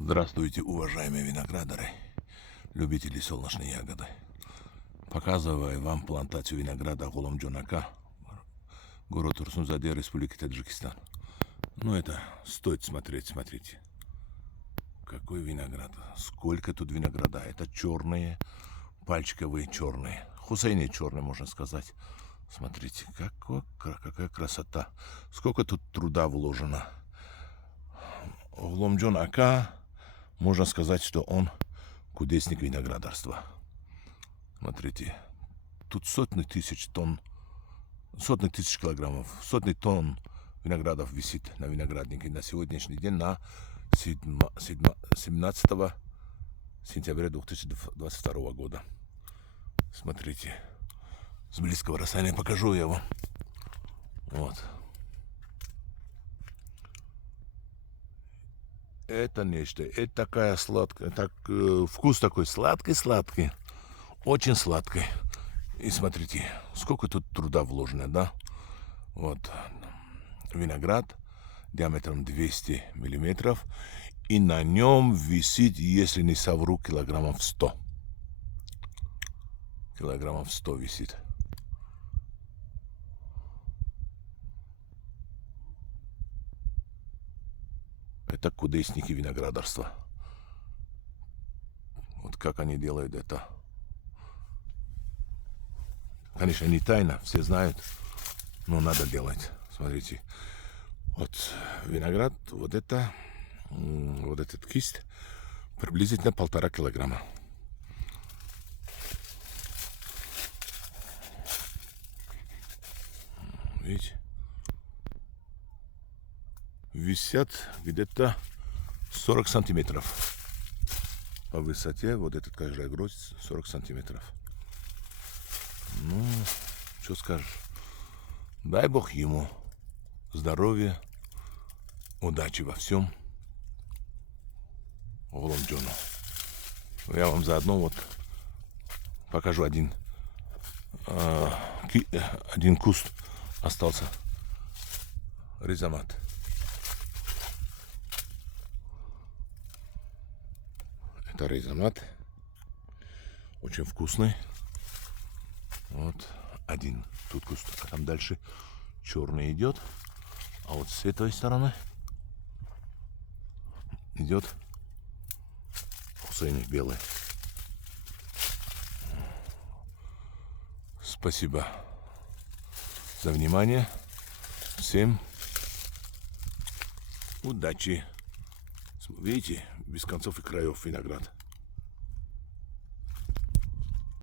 Здравствуйте, уважаемые виноградари, любители солнечной ягоды. Показываю вам плантацию винограда Голомджон Ака, город Турсунзаде, Республика Таджикистан. Ну, это стоит смотреть, смотрите. Какой виноград, сколько тут винограда. Это черные, пальчиковые черные, хусейни черные, можно сказать. Смотрите, какая красота. Сколько тут труда вложено. Голомджон Ака, можно сказать, что он кудесник виноградарства. Смотрите, тут сотни тысяч тонн, сотни тысяч килограммов, сотни тонн виноградов висит на винограднике на сегодняшний день, на 17 сентября 2022 года. Смотрите, с близкого расстояния покажу я вам. Вот. Это нечто, это такая сладкая, вкус такой сладкий, очень сладкий. И смотрите, сколько тут труда вложено, да? Вот, виноград диаметром 200 миллиметров, и на нем висит, если не совру, килограммов 100. Килограммов 100 висит. Это кудесники виноградарства. Вот как они делают это. Конечно, не тайна, все знают, но надо делать. Смотрите, вот виноград, вот этот кисть приблизительно 1,5 килограмма. Видите? Висят где-то 40 сантиметров по высоте. Вот этот каждая гроздь 40 сантиметров. Ну, что скажешь? Дай Бог ему здоровья, удачи во всем. Голомджону. Я вам заодно вот покажу один куст остался. Ризомат. Это ризомат. Очень вкусный. Вот один тут куст, а там дальше черный идет, а вот с этой стороны идет хусейни белый. Спасибо за внимание. Всем удачи. Видите, без концов и краев виноград.